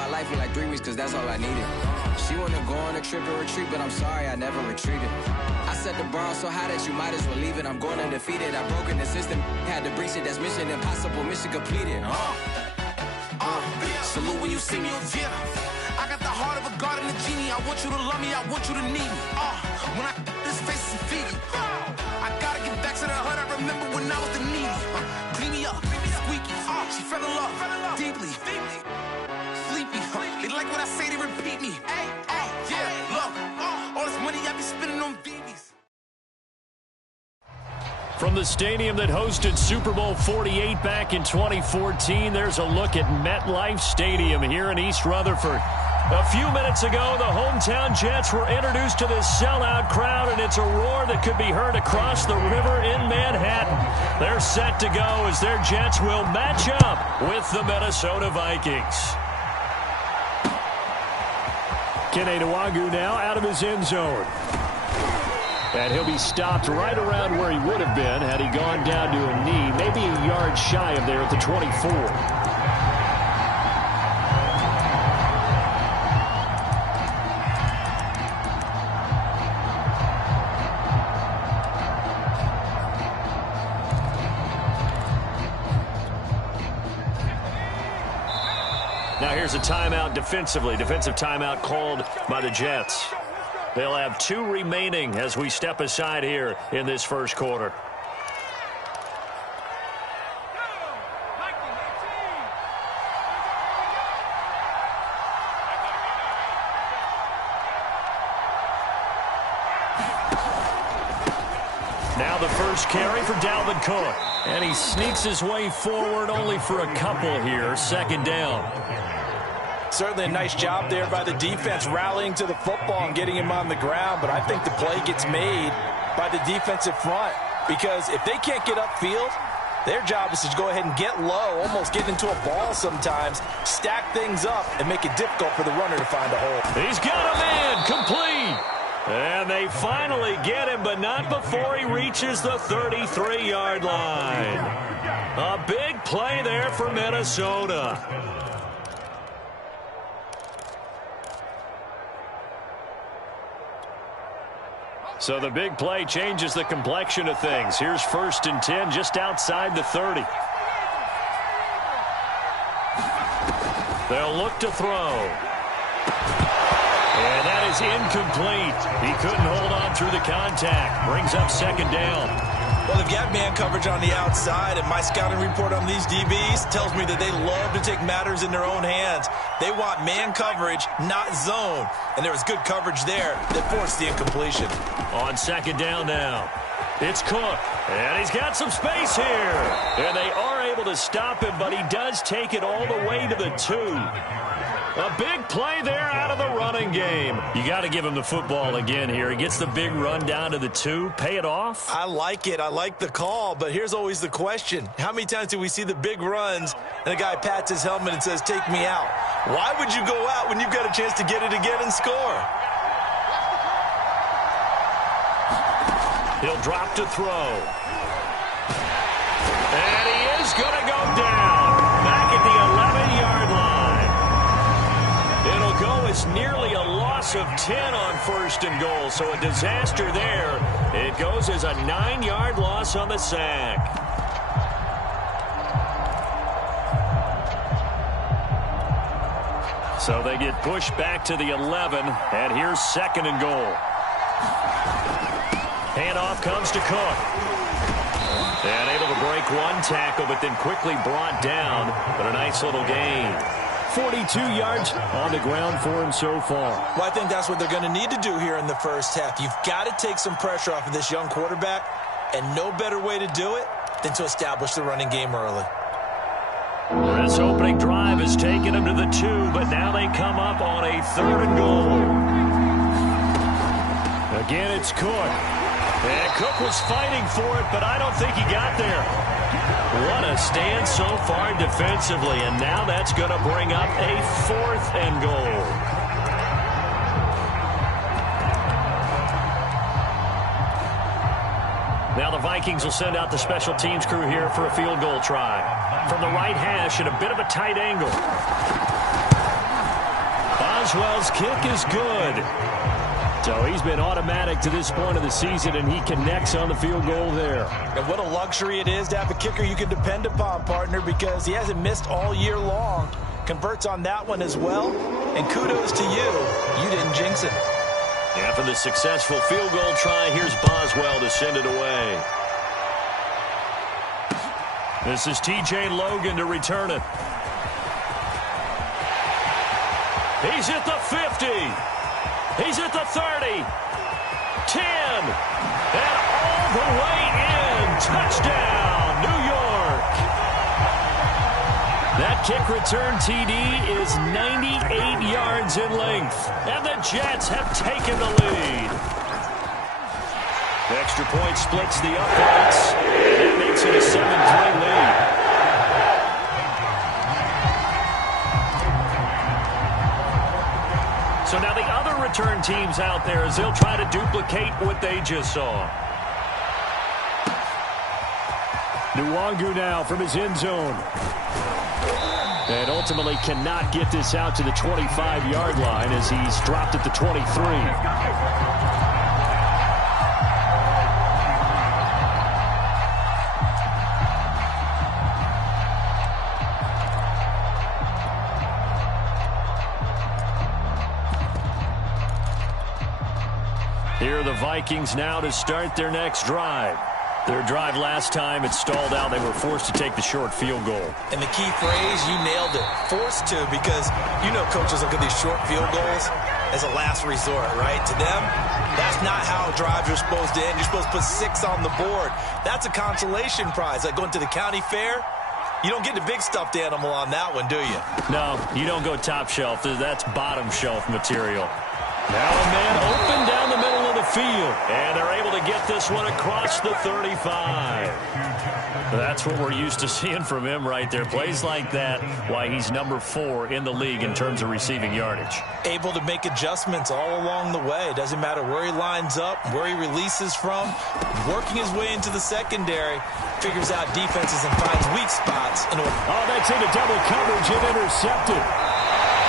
my life in like 3 weeks, cause that's all I needed. She wanna go on a trip and retreat, but I'm sorry, I never retreated. I set the bar so high that you might as well leave it. I'm going undefeated. I broken the system, had to breach it. That's mission impossible, mission completed. Salute when you see me, yeah. I got the heart of a god and a genie. I want you to love me, I want you to need me. When I this face is feedy. I gotta get back to the hood. I remember when I was the needy. Clean me up, squeaky. She fell in love, deeply. Sleepy. They like what I say, they repeat me. Yeah, look, all this money I be spending on BBs. From the stadium that hosted Super Bowl 48 back in 2014, there's a look at MetLife Stadium here in East Rutherford. A few minutes ago, the hometown Jets were introduced to this sellout crowd, and it's a roar that could be heard across the river in Manhattan. They're set to go as their Jets will match up with the Minnesota Vikings. Kene Nwangwu now out of his end zone. And he'll be stopped right around where he would have been had he gone down to a knee, maybe a yard shy of there at the 24. Now here's a timeout defensively. Defensive timeout called by the Jets. They'll have 2 remaining as we step aside here in this first quarter. Now the first carry for Dalvin Cook. And he sneaks his way forward only for a couple here. Second down. Certainly a nice job there by the defense rallying to the football and getting him on the ground, but I think the play gets made by the defensive front because if they can't get upfield, their job is to go ahead and get low, almost get into a ball sometimes, stack things up, and make it difficult for the runner to find a hole. He's got a man, complete. And they finally get him, but not before he reaches the 33-yard line. A big play there for Minnesota. So the big play changes the complexion of things. Here's 1st and 10 just outside the 30. They'll look to throw. And that is incomplete. He couldn't hold on through the contact. Brings up second down. Well, they've got man coverage on the outside, and my scouting report on these DBs tells me that they love to take matters in their own hands. They want man coverage, not zone. And there was good coverage there that forced the incompletion. On second down now, it's Cook. And he's got some space here. And they are able to stop him, but he does take it all the way to the 2. A big play there out of the running game. You got to give him the football again here. He gets the big run down to the 2. Pay it off. I like it. I like the call, but here's always the question. How many times do we see the big runs and a guy pats his helmet and says, take me out? Why would you go out when you've got a chance to get it again and score? He'll drop to throw. And he is going to go down. Back at the 11-yard line. It'll go as nearly a loss of 10 on 1st and goal. So a disaster there. It goes as a 9-yard loss on the sack. So they get pushed back to the 11. And here's 2nd and goal. Handoff comes to Cook. And able to break one tackle, but then quickly brought down. But a nice little gain. 42 yards on the ground for him so far. Well, I think that's what they're going to need to do here in the first half. You've got to take some pressure off of this young quarterback, and no better way to do it than to establish the running game early. This opening drive has taken them to the 2, but now they come up on a 3rd and goal. Again, it's Cook. And Cook was fighting for it, but I don't think he got there. What a stand so far defensively, and now that's going to bring up a 4th and goal. Now the Vikings will send out the special teams crew here for a field goal try. From the right hash at a bit of a tight angle. Boswell's kick is good. So he's been automatic to this point of the season, and he connects on the field goal there. And what a luxury it is to have a kicker you can depend upon, partner, because he hasn't missed all year long. Converts on that one as well. And kudos to you. You didn't jinx it. After the successful field goal try, here's Boswell to send it away. This is T.J. Logan to return it. He's at the 50. He's at the 30. 10. And all the way in. Touchdown, New York. That kick return TD is 98 yards in length. And the Jets have taken the lead. The extra point splits the uprights. And it makes it a 7-3 lead. So now the other return teams out there as they'll try to duplicate what they just saw. Nwangu now from his end zone. And ultimately cannot get this out to the 25-yard line as he's dropped at the 23. Here are the Vikings now to start their next drive. Their drive last time, it stalled out. They were forced to take the short field goal. And the key phrase, you nailed it. Forced to, because you know coaches look at these short field goals as a last resort, right? To them, that's not how drives are supposed to end. You're supposed to put 6 on the board. That's a consolation prize. Like going to the county fair, you don't get the big stuffed animal on that one, do you? No, you don't go top shelf. That's bottom shelf material. Now a man open down the middle of the field. And they're able to get this one across the 35. That's what we're used to seeing from him right there. Plays like that, why he's number 4 in the league in terms of receiving yardage. Able to make adjustments all along the way. Doesn't matter where he lines up, where he releases from. Working his way into the secondary. Figures out defenses and finds weak spots. Oh, that's into double coverage and intercepted.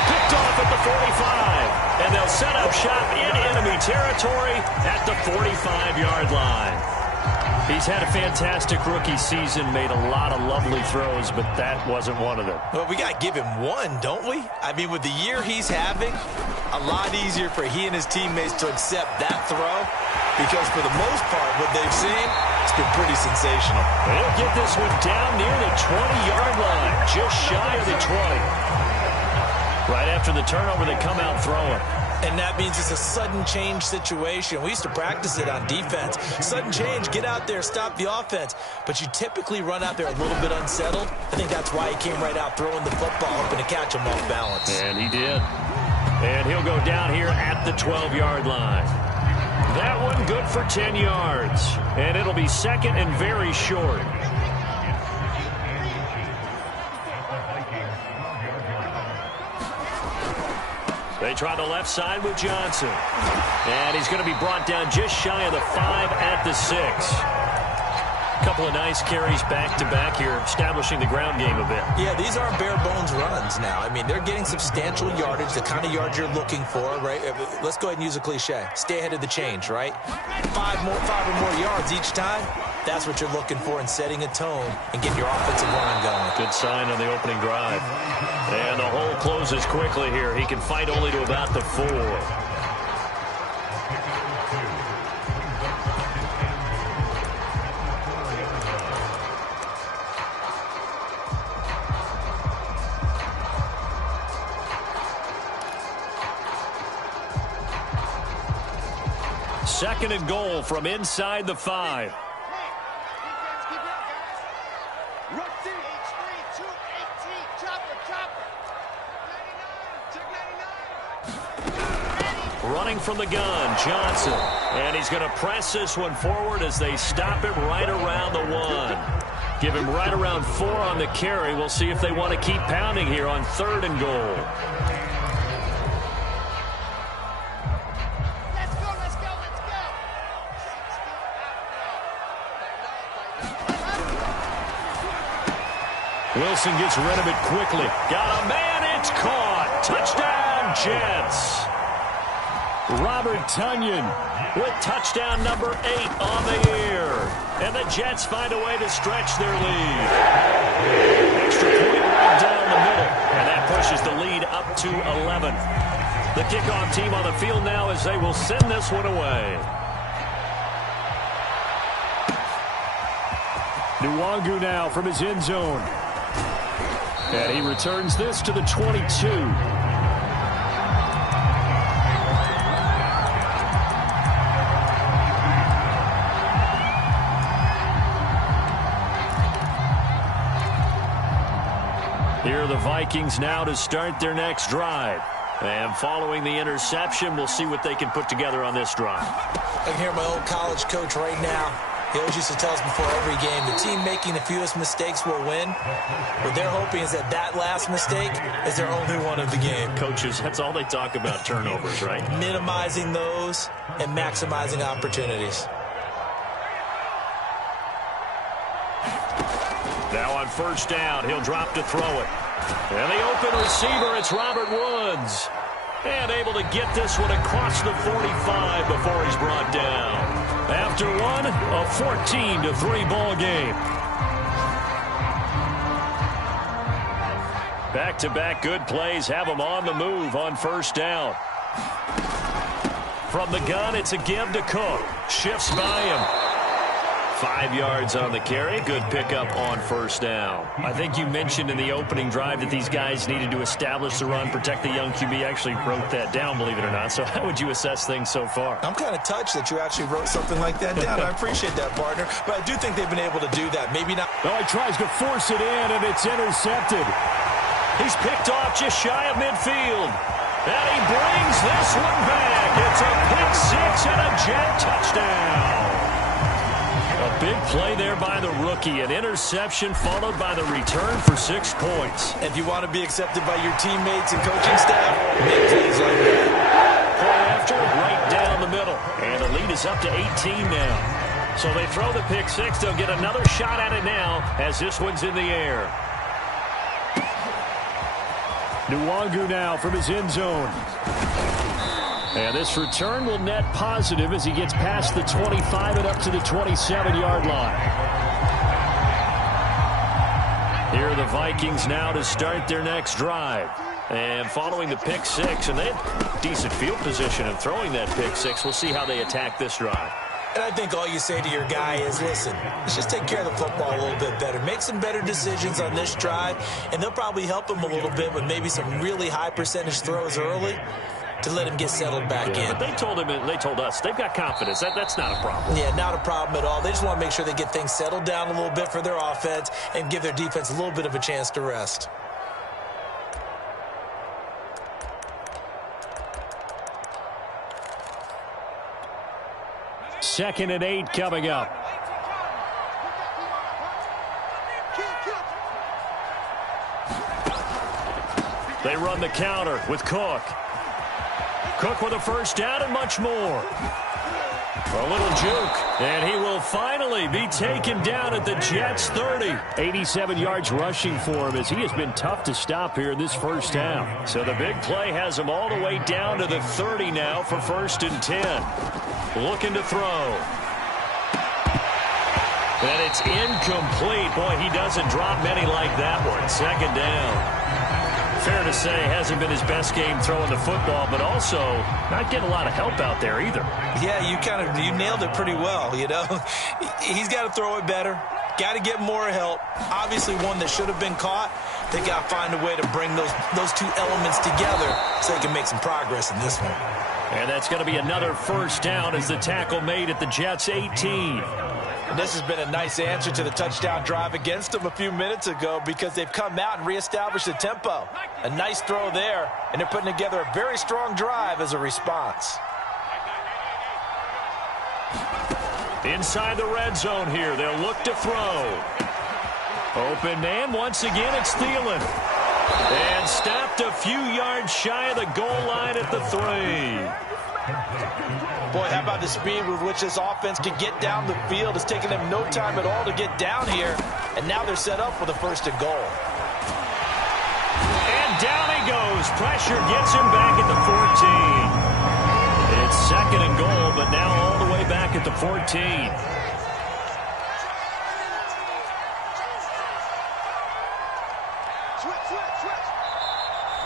Picked off at the 45. And they'll set up shop in enemy territory at the 45-yard line. He's had a fantastic rookie season, made a lot of lovely throws, but that wasn't one of them. Well, we got to give him one, don't we? I mean, with the year he's having, a lot easier for he and his teammates to accept that throw because for the most part, what they've seen, it's been pretty sensational. They'll get this one down near the 20-yard line, just shy of the 20. Right after the turnover, they come out throwing. And that means it's a sudden change situation. We used to practice it on defense. Sudden change, get out there, stop the offense. But you typically run out there a little bit unsettled. I think that's why he came right out throwing the football, hoping to catch him off balance. And he did. And he'll go down here at the 12-yard line. That one good for 10 yards. And it'll be second and very short. They try the left side with Johnson. And he's going to be brought down just shy of the 5 at the 6. Couple of nice carries back-to-back here, establishing the ground game a bit. Yeah, these aren't bare-bones runs now. I mean, they're getting substantial yardage, the kind of yards you're looking for, right? Let's go ahead and use a cliche. Stay ahead of the change, right? 5 or more yards each time. That's what you're looking for in setting a tone and getting your offensive line going. Good sign on the opening drive. And the hole closes quickly here. He can fight only to about the 4. Second and goal from inside the 5. Running from the gun, Johnson. And he's going to press this one forward as they stop him right around the 1. Give him right around 4 on the carry. We'll see if they want to keep pounding here on 3rd and goal. Wilson gets rid of it quickly. Got a man, it's caught. Touchdown, Jets. Robert Tonyan with touchdown number 8 on the year. And the Jets find a way to stretch their lead. Extra point right down the middle. And that pushes the lead up to 11. The kickoff team on the field now as they will send this one away. Nwangu now from his end zone. And he returns this to the 22. Here are the Vikings now to start their next drive. And following the interception, we'll see what they can put together on this drive. I can hear my old college coach right now. He always used to tell us before every game, the team making the fewest mistakes will win. What they're hoping is that last mistake is their only one of the game. Coaches, that's all they talk about, turnovers, right? Minimizing those and maximizing opportunities. Now on first down, he'll drop to throw it. And the open receiver, it's Robert Woods. And able to get this one across the 45 before he's brought down. After one, a 14-3 ball game. Back-to-back good plays have them on the move on first down. From the gun, it's a give to Cook. Shifts by him. 5 yards on the carry. Good pickup on first down. I think you mentioned in the opening drive that these guys needed to establish the run, protect the young QB. Actually wrote that down, believe it or not. So how would you assess things so far? I'm kind of touched that you actually wrote something like that down. I appreciate that, partner. But I do think they've been able to do that. Maybe not. Oh, he tries to force it in, and it's intercepted. He's picked off just shy of midfield. And he brings this one back. It's a pick six and a Jet touchdown. A big play there by the rookie. An interception followed by the return for 6 points. If you want to be accepted by your teammates and coaching staff, make plays like that. Play after, right down the middle. And the lead is up to 18 now. So they throw the pick six. They'll get another shot at it now as this one's in the air. Nwangu now from his end zone. And this return will net positive as he gets past the 25 and up to the 27-yard line. Here are the Vikings now to start their next drive. And following the pick six, and they had decent field position in throwing that pick six. We'll see how they attack this drive. And I think all you say to your guy is, listen, let's just take care of the football a little bit better. Make some better decisions on this drive, and they'll probably help him a little bit with maybe some really high percentage throws early to let him get settled back in. But they told him, they told us, they've got confidence. That's not a problem. Yeah, not a problem at all. They just want to make sure they get things settled down a little bit for their offense and give their defense a little bit of a chance to rest. Second and 8 coming up. They run the counter with Cook. Cook with a first down and much more. A little juke, and he will finally be taken down at the Jets' 30. 87 yards rushing for him as he has been tough to stop here in this first down. So the big play has him all the way down to the 30 now for first and 10. Looking to throw. And it's incomplete. Boy, he doesn't drop many like that one. Second down. Fair to say, hasn't been his best game throwing the football, but also not getting a lot of help out there either. Yeah, you nailed it pretty well, you know. He's got to throw it better. Got to get more help. Obviously one that should have been caught. They got to find a way to bring those two elements together so they can make some progress in this one. And that's going to be another first down as the tackle made at the Jets' 18. And this has been a nice answer to the touchdown drive against them a few minutes ago because they've come out and reestablished the tempo. A nice throw there, and they're putting together a very strong drive as a response. Inside the red zone here, they'll look to throw. Open man, once again it's Thielen. And stopped a few yards shy of the goal line at the 3. Boy, how about the speed with which this offense can get down the field? It's taken them no time at all to get down here, and now they're set up for the first and goal. And down he goes throws. Pressure gets him back at the 14. It's second and goal, but now all the way back at the 14.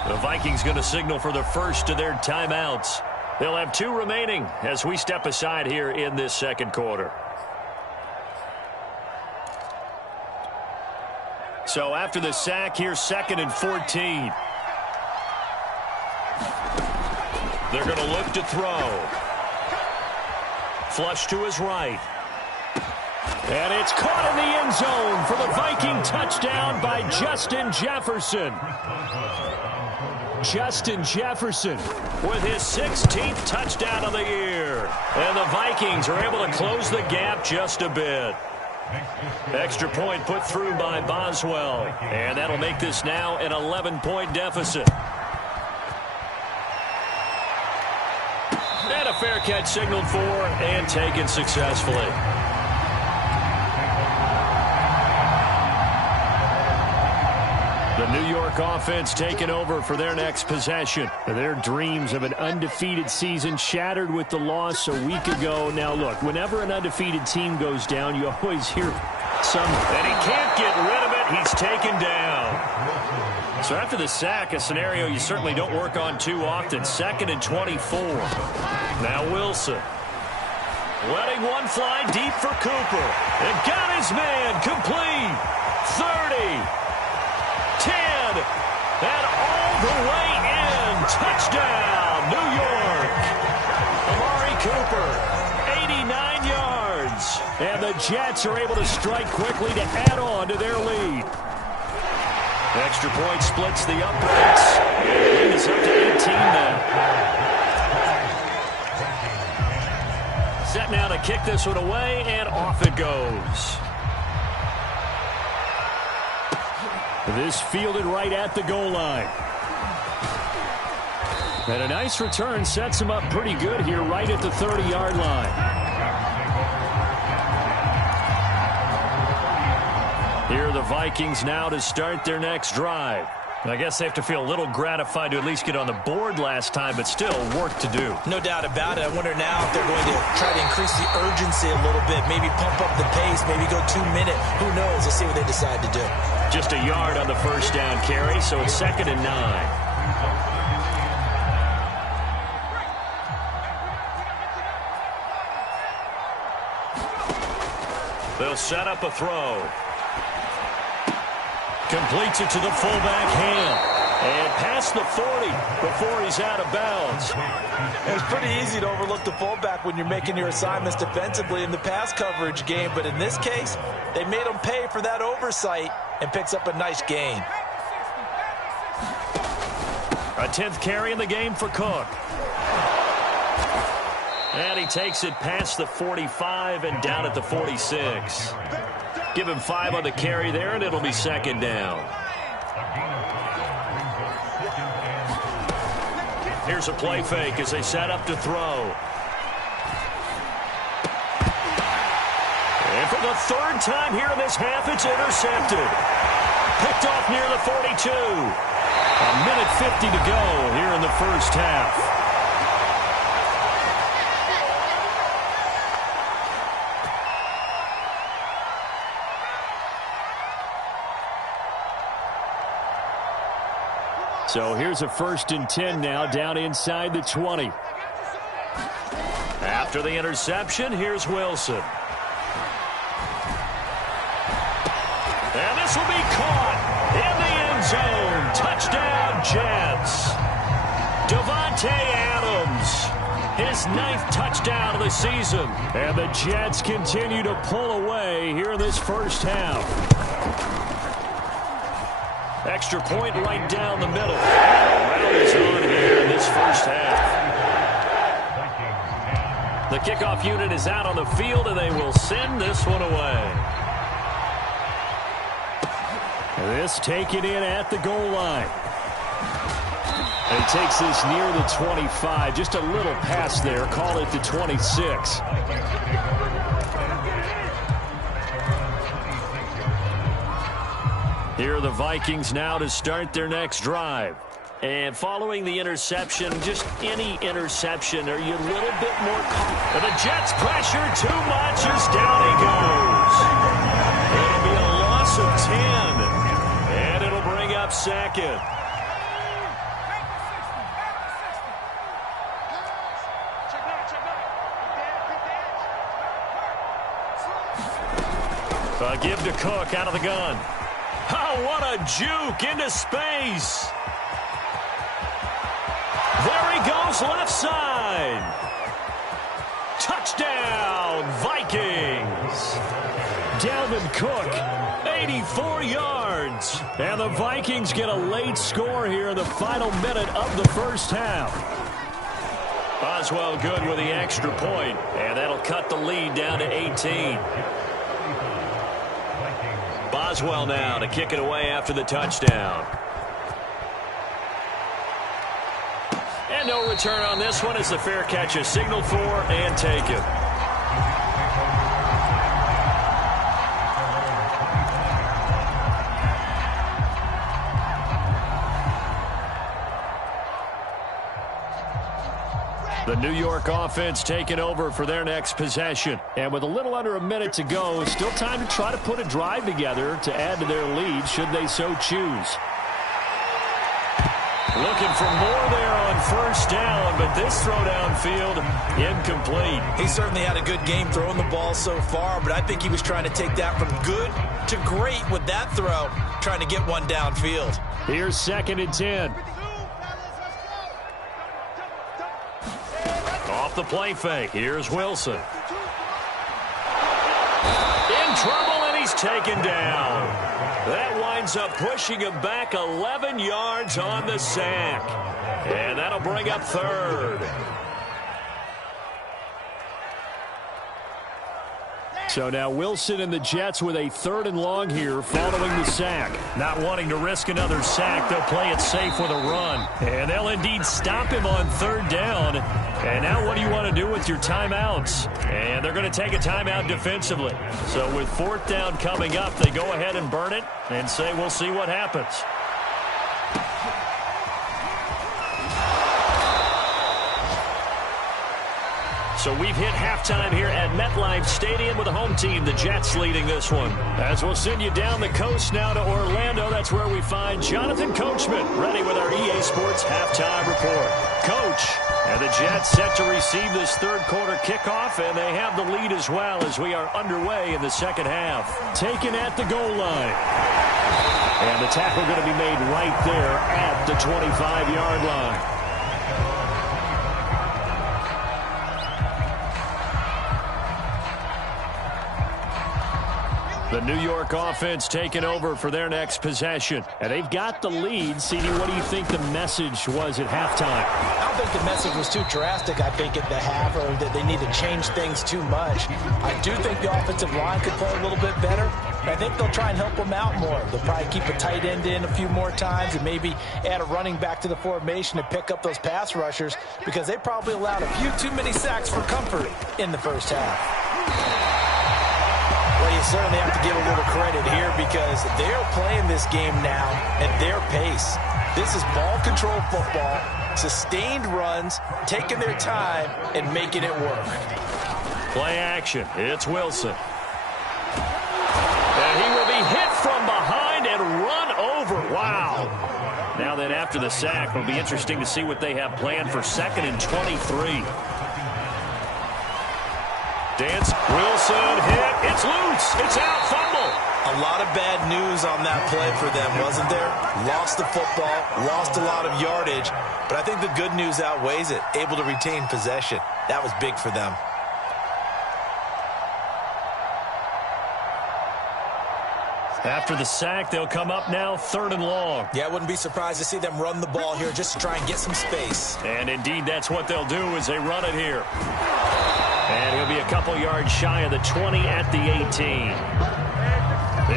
The Vikings going to signal for the first of their timeouts. They'll have 2 remaining as we step aside here in this second quarter. So after the sack, here's second and 14. They're going to look to throw. Flush to his right. And it's caught in the end zone for the Viking touchdown by Justin Jefferson. Justin Jefferson with his 16th touchdown of the year. And the Vikings are able to close the gap just a bit. Extra point put through by Boswell. And that'll make this now an 11-point deficit. And a fair catch signaled for and taken successfully. The New York offense taking over for their next possession. Their dreams of an undefeated season shattered with the loss a week ago. Now, look, whenever an undefeated team goes down, you always hear some, and he can't get rid of it. He's taken down. So after the sack, a scenario you certainly don't work on too often. Second and 24. Now Wilson. Letting one fly deep for Cooper. And got his man complete. 30. 10, and all the way in. Touchdown, New York. Amari Cooper, 89 yards. And the Jets are able to strike quickly to add on to their lead. Extra point splits the uprights. And the lead is up to 18 now. Set now to kick this one away, and off it goes. This fielded right at the goal line. And a nice return sets him up pretty good here right at the 30-yard line. Here are the Vikings now to start their next drive. I guess they have to feel a little gratified to at least get on the board last time, but still work to do. No doubt about it. I wonder now if they're going to try to increase the urgency a little bit, maybe pump up the pace, maybe go 2 minute. Who knows? Let's see what they decide to do. Just a yard on the first down carry, so it's second and 9. They'll set up a throw. Completes it to the fullback Ham. And past the 40 before he's out of bounds. It's pretty easy to overlook the fullback when you're making your assignments defensively in the pass coverage game. But in this case, they made him pay for that oversight and picks up a nice gain. A 10th carry in the game for Cook. And he takes it past the 45 and down at the 46. Give him 5 on the carry there, and it'll be second down. Here's a play fake as they set up to throw. And for the 3rd time here in this half, it's intercepted. Picked off near the 42. A minute 50 to go here in the first half. So here's a 1st and 10 now down inside the 20. After the interception, here's Wilson. And this will be caught in the end zone. Touchdown, Jets. Davante Adams, his 9th touchdown of the season. And the Jets continue to pull away here in this first half. Extra point right down the middle. And a round is on here in this first half. The kickoff unit is out on the field, and they will send this one away. This taken in at the goal line. And he takes this near the 25. Just a little pass there. Call it the 26. Here are the Vikings now to start their next drive. And following the interception, just any interception, are you a little bit more calm? The Jets pressure too much as down he goes. It'll be a loss of 10. And it'll bring up second. A give to Cook out of the gun. Oh, what a juke into space. There he goes left side. Touchdown, Vikings. Dalvin Cook, 84 yards. And the Vikings get a late score here in the final minute of the first half. Boswell good with the extra point, and that'll cut the lead down to 18. Boswell now to kick it away after the touchdown. And no return on this one as the fair catch is signaled for and taken. The New York offense taking over for their next possession. And with a little under a minute to go, still time to try to put a drive together to add to their lead should they so choose. Looking for more there on first down, but this throw downfield incomplete. He certainly had a good game throwing the ball so far, but I think he was trying to take that from good to great with that throw, trying to get one downfield. Here's 2nd and 10. Off the play fake. Here's Wilson. In trouble, and he's taken down. That winds up pushing him back 11 yards on the sack. And that'll bring up 3rd. So now Wilson and the Jets with a 3rd and long here following the sack. Not wanting to risk another sack, they'll play it safe with a run. And they'll indeed stop him on 3rd down. And now what do you want to do with your timeouts? And they're going to take a timeout defensively. So with 4th down coming up, they go ahead and burn it and say we'll see what happens. So we've hit halftime here at MetLife Stadium with the home team, the Jets, leading this one. As we'll send you down the coast now to Orlando, that's where we find Jonathan Coachman, ready with our EA Sports halftime report. Coach, and the Jets set to receive this 3rd quarter kickoff, and they have the lead as well as we are underway in the 2nd half. Taken at the goal line. And the tackle going to be made right there at the 25-yard line. The New York offense taking over for their next possession. And they've got the lead. CD, what do you think the message was at halftime? I don't think the message was too drastic, I think, at the half, or that they need to change things too much. I do think the offensive line could play a little bit better. I think they'll try and help them out more. They'll probably keep a tight end in a few more times and maybe add a running back to the formation to pick up those pass rushers, because they probably allowed a few too many sacks for comfort in the first half. Well, you certainly have to give a little credit here because they're playing this game now at their pace. This is ball control football, sustained runs, taking their time, and making it work. Play action. It's Wilson. And he will be hit from behind and run over. Wow. Now then, after the sack, it'll be interesting to see what they have planned for 2nd and 23. Dance, Wilson hit, it's loose, it's out, fumble. A lot of bad news on that play for them, wasn't there? Lost the football, lost a lot of yardage, but I think the good news outweighs it. Able to retain possession. That was big for them. After the sack, they'll come up now 3rd and long. Yeah, I wouldn't be surprised to see them run the ball here just to try and get some space. And indeed, that's what they'll do as they run it here. And he'll be a couple yards shy of the 20 at the 18.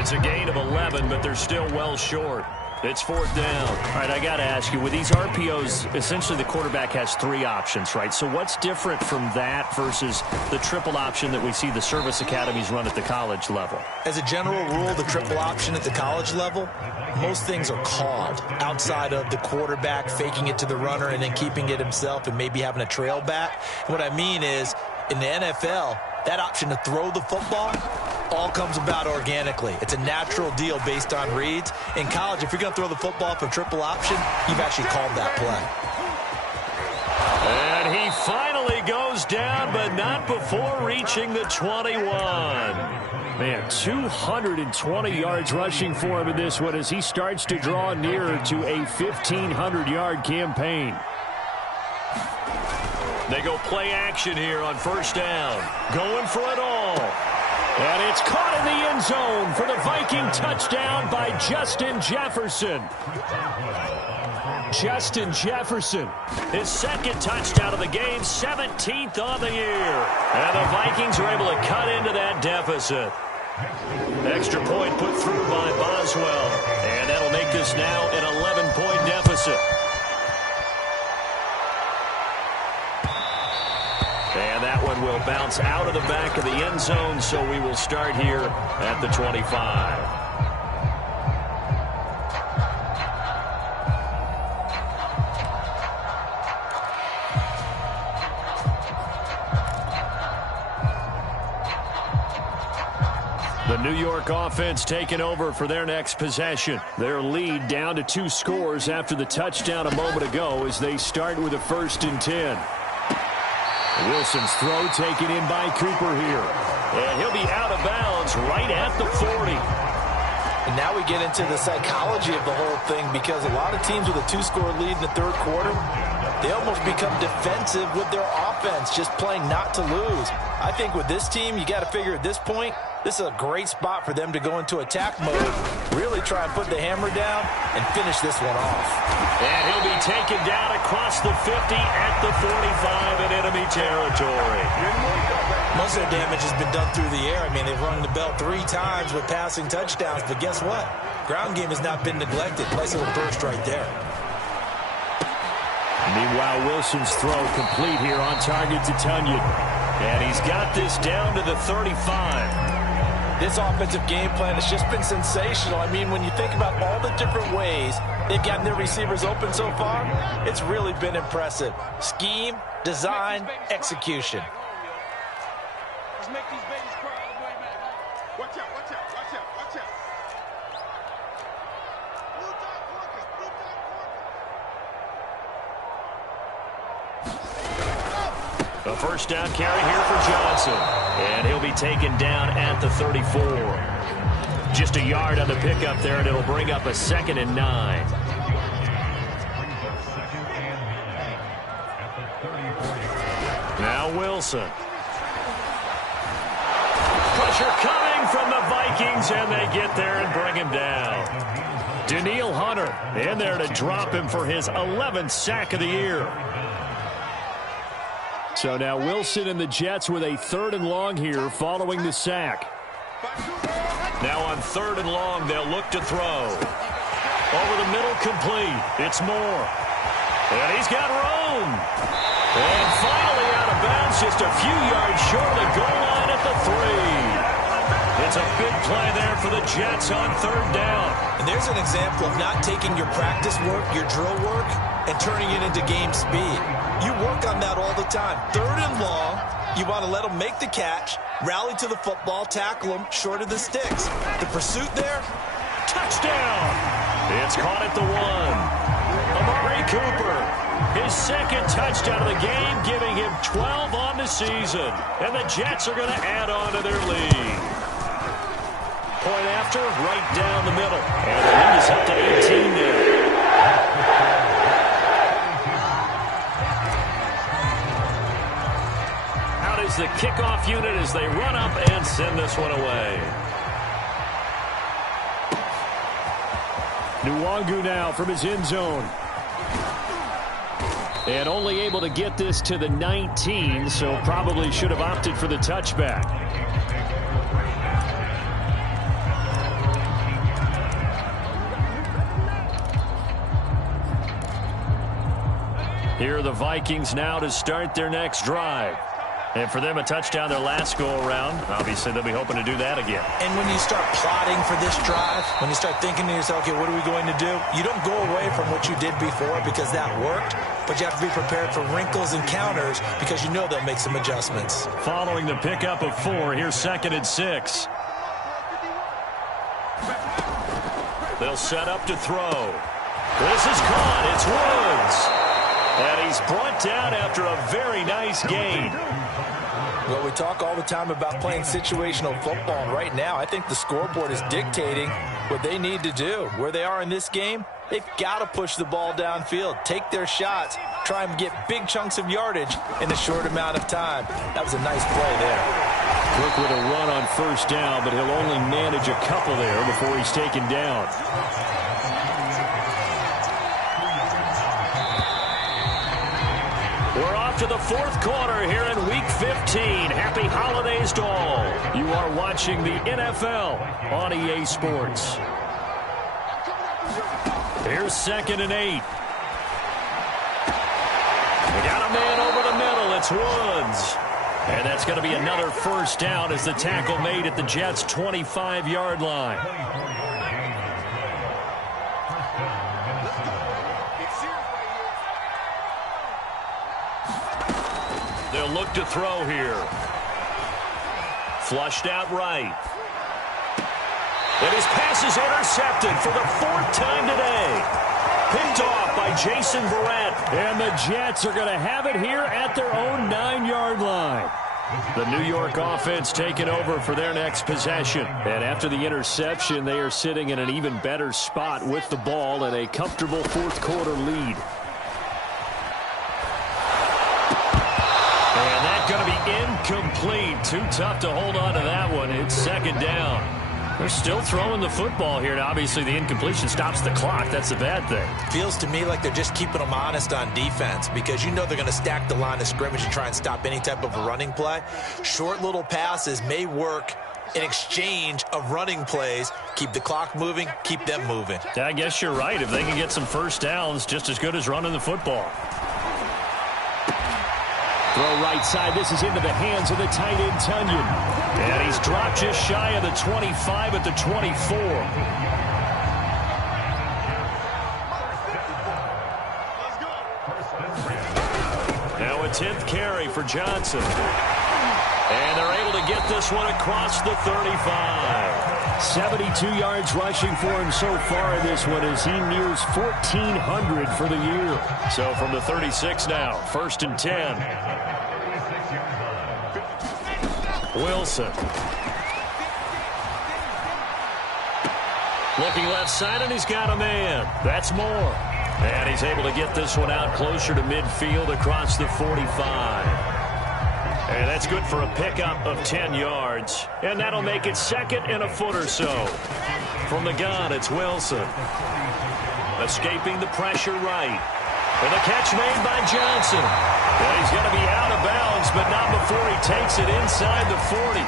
It's a gain of 11, but they're still well short. It's fourth down. All right, I got to ask you, with these RPOs, essentially the quarterback has three options, right? So what's different from that versus the triple option that we see the service academies run at the college level? As a general rule, the triple option at the college level, most things are called outside of the quarterback faking it to the runner and then keeping it himself and maybe having a trail back. What I mean is, in the NFL, that option to throw the football all comes about organically. It's a natural deal based on reads. In college, if you're going to throw the football for triple option, you've actually called that play. And he finally goes down, but not before reaching the 21. Man, 220 yards rushing for him in this one as he starts to draw nearer to a 1,500-yard campaign. They go play action here on first down. Going for it all. And it's caught in the end zone for the Viking touchdown by Justin Jefferson. Justin Jefferson, his second touchdown of the game, 17th on the year. And the Vikings are able to cut into that deficit. Extra point put through by Boswell. And that'll make this now an 11-point deficit. And that one will bounce out of the back of the end zone, so we will start here at the 25. The New York offense taking over for their next possession. Their lead down to 2 scores after the touchdown a moment ago as they start with a 1st and 10. Wilson's throw taken in by Cooper here. And he'll be out of bounds right at the 40. And now we get into the psychology of the whole thing, because a lot of teams with a 2-score lead in the third quarter, they almost become defensive with their offense, just playing not to lose. I think with this team, you got to figure at this point, this is a great spot for them to go into attack mode, really try and put the hammer down and finish this one off. And he'll be taken down across the 50 at the 45 in enemy territory. Most of their damage has been done through the air. I mean, they've rung the bell 3 times with passing touchdowns, but guess what? Ground game has not been neglected. Nice little burst right there. Meanwhile, Wilson's throw complete here on target to Tunyon. And he's got this down to the 35. This offensive game plan has just been sensational. I mean, when you think about all the different ways they've gotten their receivers open so far, it's really been impressive. Scheme, design, execution. Let's make these babies cry all the way back. Watch out, watch out, watch out, watch out. Blue dot Marcus, blue dot Marcus. A first down carry here for Johnson. And he'll be taken down at the 34. Just a yard on the pickup there, and it'll bring up a 2nd and 9. Now Wilson. Pressure coming from the Vikings, and they get there and bring him down. Daniil Hunter in there to drop him for his 11th sack of the year. So now Wilson and the Jets with a 3rd and long here following the sack. Now on 3rd and long, they'll look to throw. Over the middle, complete. It's Moore. And he's got room. And finally out of bounds, just a few yards short of the goal line at the 3. It's a big play there for the Jets on 3rd down. And there's an example of not taking your practice work, your drill work, and turning it into game speed. You work on that all the time. 3rd and long, you want to let them make the catch, rally to the football, tackle them short of the sticks. The pursuit there, touchdown. It's caught at the 1. Amari Cooper, his 2nd touchdown of the game, giving him 12 on the season. And the Jets are going to add on to their lead. Point after, right down the middle. And the lead is up to 18 now. Out is the kickoff unit as they run up and send this one away. Nwangu now from his end zone. And only able to get this to the 19, so probably should have opted for the touchback. Here are the Vikings now to start their next drive. And for them, a touchdown their last go-around. Obviously, they'll be hoping to do that again. And when you start plotting for this drive, when you start thinking to yourself, okay, what are we going to do? You don't go away from what you did before because that worked, but you have to be prepared for wrinkles and counters because you know they'll make some adjustments. Following the pickup of 4, here's 2nd and 6. They'll set up to throw. This is caught. It's Woods. And he's brought down after a very nice gain. Well, we talk all the time about playing situational football, and right now I think the scoreboard is dictating what they need to do. Where they are in this game, they've got to push the ball downfield, take their shots, try and get big chunks of yardage in a short amount of time. That was a nice play there. Cook with a run on 1st down, but he'll only manage a couple there before he's taken down. We're off to the 4th quarter here in Week 15. Happy holidays to all. You are watching the NFL on EA Sports. Here's 2nd and 8. We got a man over the middle. It's Woods. And that's going to be another 1st down as the tackle made at the Jets' 25-yard line. They'll look to throw here. Flushed out right. And his pass is intercepted for the 4th time today. Picked off by Jason Verrett. And the Jets are going to have it here at their own 9-yard line. The New York offense taking over for their next possession. And after the interception, they are sitting in an even better spot with the ball and a comfortable 4th quarter lead. And that's going to be incomplete. Too tough to hold on to that one. It's 2nd down. They're still throwing the football here. Now, obviously, the incompletion stops the clock. That's the bad thing. Feels to me like they're just keeping them honest on defense because you know they're going to stack the line of scrimmage and try and stop any type of a running play. Short little passes may work in exchange of running plays. Keep the clock moving, keep them moving. Yeah, I guess you're right. If they can get some 1st downs, just as good as running the football. Throw right side. This is into the hands of the tight end, Tunyon. And he's dropped just shy of the 25 at the 24. Now a 10th carry for Johnson. And they're able to get this one across the 35. 72 yards rushing for him so far in this one as he nears 1,400 for the year. So from the 36 now, 1st and 10. Wilson. Looking left side, and he's got a man. That's Moore. And he's able to get this one out closer to midfield across the 45. And that's good for a pickup of 10 yards. And that'll make it 2nd and a foot or so. From the gun, it's Wilson. Escaping the pressure right. And the catch made by Johnson. Well, he's going to be out of bounds, but not before he takes it inside the 40.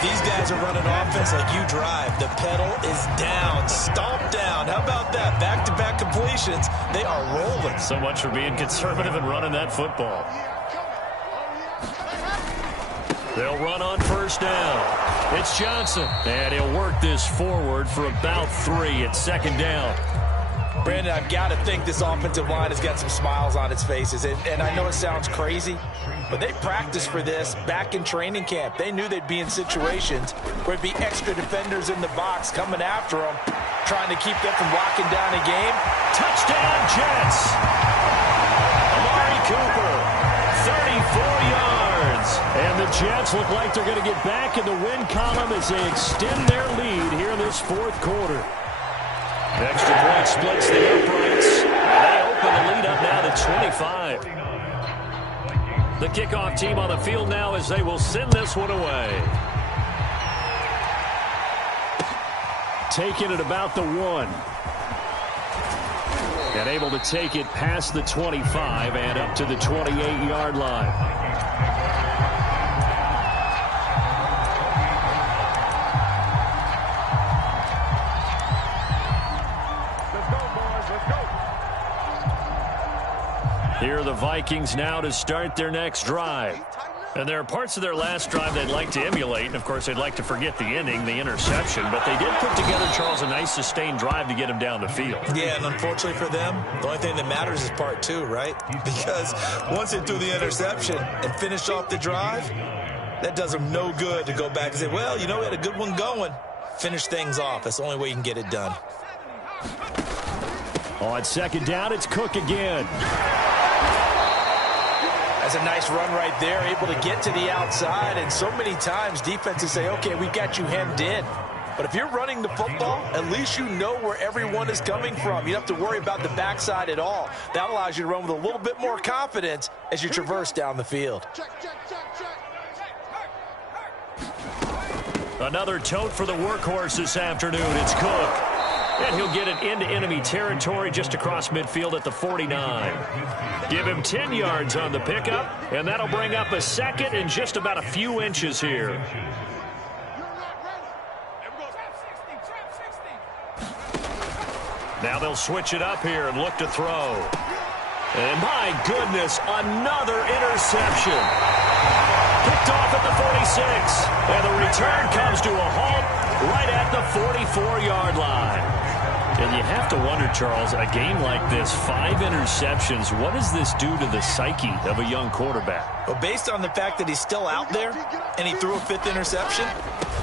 These guys are running offense like you drive. The pedal is down, stomped down. How about that? Back-to-back completions. They are rolling. So much for being conservative and running that football. They'll run on 1st down. It's Johnson. And he'll work this forward for about 3 at 2nd down. Brandon, I've got to think this offensive line has got some smiles on its faces. And I know it sounds crazy, but they practiced for this back in training camp. They knew they'd be in situations where it'd be extra defenders in the box coming after them, trying to keep them from locking down a game. Touchdown, Jets! Amari Cooper, 34 yards. And the Jets look like they're going to get back in the win column as they extend their lead here in this 4th quarter. Extra point splits the uprights. They open the lead up now to 25. The kickoff team on the field now as they will send this one away. Taking it about the 1. And able to take it past the 25 and up to the 28-yard line. Here are the Vikings now to start their next drive. And there are parts of their last drive they'd like to emulate. And, of course, they'd like to forget the ending, the interception. But they did put together, Charles, a nice sustained drive to get him down the field. Yeah, and unfortunately for them, the only thing that matters is part two, right? Because once they threw the interception and finished off the drive, that does them no good to go back and say, well, you know, we had a good one going. Finish things off. That's the only way you can get it done. On second down, it's Cook again. That's a nice run right there, able to get to the outside. And so many times defenses say, okay, we've got you hemmed in. But if you're running the football, at least you know where everyone is coming from. You don't have to worry about the backside at all. That allows you to run with a little bit more confidence as you traverse down the field. Another tote for the workhorse this afternoon. It's Cook. And he'll get it into enemy territory just across midfield at the 49. Give him 10 yards on the pickup, and that'll bring up a second and just about a few inches here. Now they'll switch it up here and look to throw. And my goodness, another interception. Picked off at the 46. And the return comes to a halt right at the 44-yard line. And you have to wonder, Charles, a game like this, 5 interceptions, what does this do to the psyche of a young quarterback? Well, based on the fact that he's still out there and he threw a 5th interception,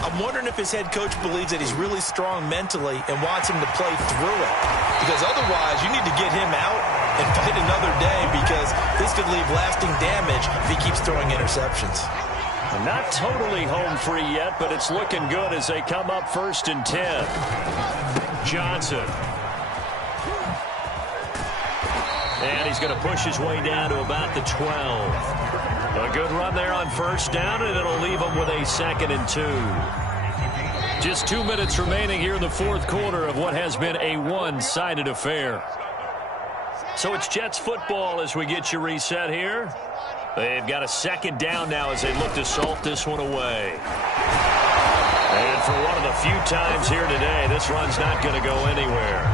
I'm wondering if his head coach believes that he's really strong mentally and wants him to play through it. Because otherwise, you need to get him out and fight another day, because this could leave lasting damage if he keeps throwing interceptions. Not totally home free yet, but it's looking good as they come up 1st and 10. Johnson. And he's going to push his way down to about the 12. A good run there on 1st down, and it'll leave him with a 2nd and 2. Just 2 minutes remaining here in the 4th quarter of what has been a one-sided affair. So it's Jets football as we get you reset here. They've got a 2nd down now as they look to salt this one away. And for one of the few times here today, this run's not going to go anywhere.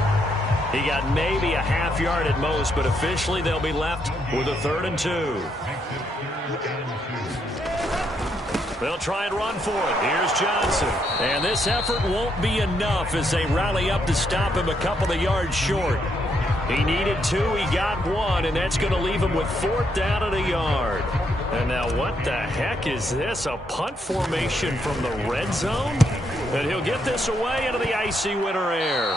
He got maybe a half yard at most, but officially they'll be left with a 3rd and 2. They'll try and run for it. Here's Johnson. And this effort won't be enough as they rally up to stop him a couple of yards short. He needed 2, he got 1, and that's going to leave him with 4th down and a yard. And now what the heck is this? A punt formation from the red zone? And he'll get this away into the icy winter air.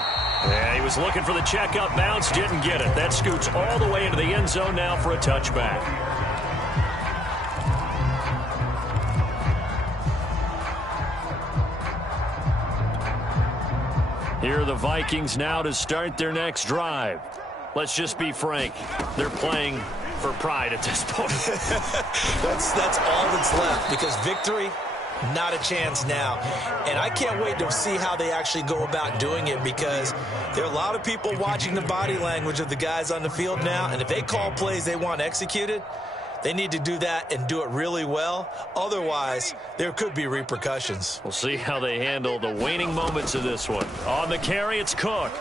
Yeah, he was looking for the check-up bounce, didn't get it. That scoots all the way into the end zone now for a touchback. Here are the Vikings now to start their next drive. Let's just be frank. They're playing for pride at this point. That's all that's left, because victory, not a chance now. And I can't wait to see how they actually go about doing it, because there are a lot of people watching the body language of the guys on the field now, and if they call plays they want executed, they need to do that and do it really well. Otherwise, there could be repercussions. We'll see how they handle the waning moments of this one. On the carry, it's Cook.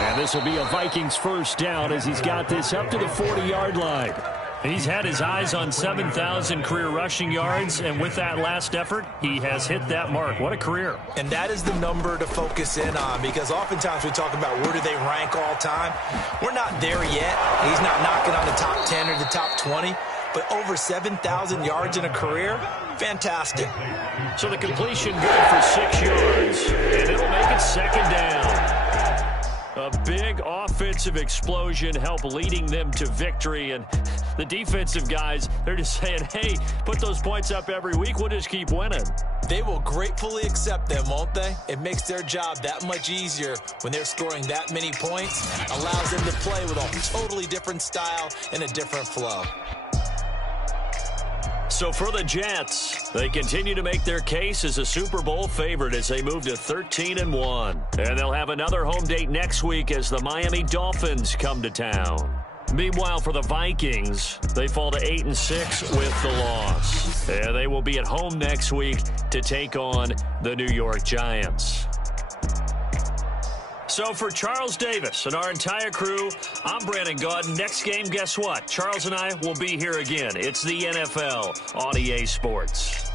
And this will be a Vikings 1st down as he's got this up to the 40-yard line. He's had his eyes on 7,000 career rushing yards, and with that last effort, he has hit that mark. What a career. And that is the number to focus in on, because oftentimes we talk about where do they rank all time. We're not there yet. He's not knocking on the top 10 or the top 20, but over 7,000 yards in a career, fantastic. So the completion good for 6 yards, and it'll make it 2nd down. A big offensive explosion helped leading them to victory, and the defensive guys, they're just saying, hey, put those points up every week, we'll just keep winning. They will gratefully accept them, won't they? It makes their job that much easier when they're scoring that many points, allows them to play with a totally different style and a different flow. So for the Jets, they continue to make their case as a Super Bowl favorite as they move to 13-1. And they'll have another home date next week as the Miami Dolphins come to town. Meanwhile, for the Vikings, they fall to 8-6 with the loss. And they will be at home next week to take on the New York Giants. So for Charles Davis and our entire crew, I'm Brandon Gaudin. Next game, guess what? Charles and I will be here again. It's the NFL on EA Sports.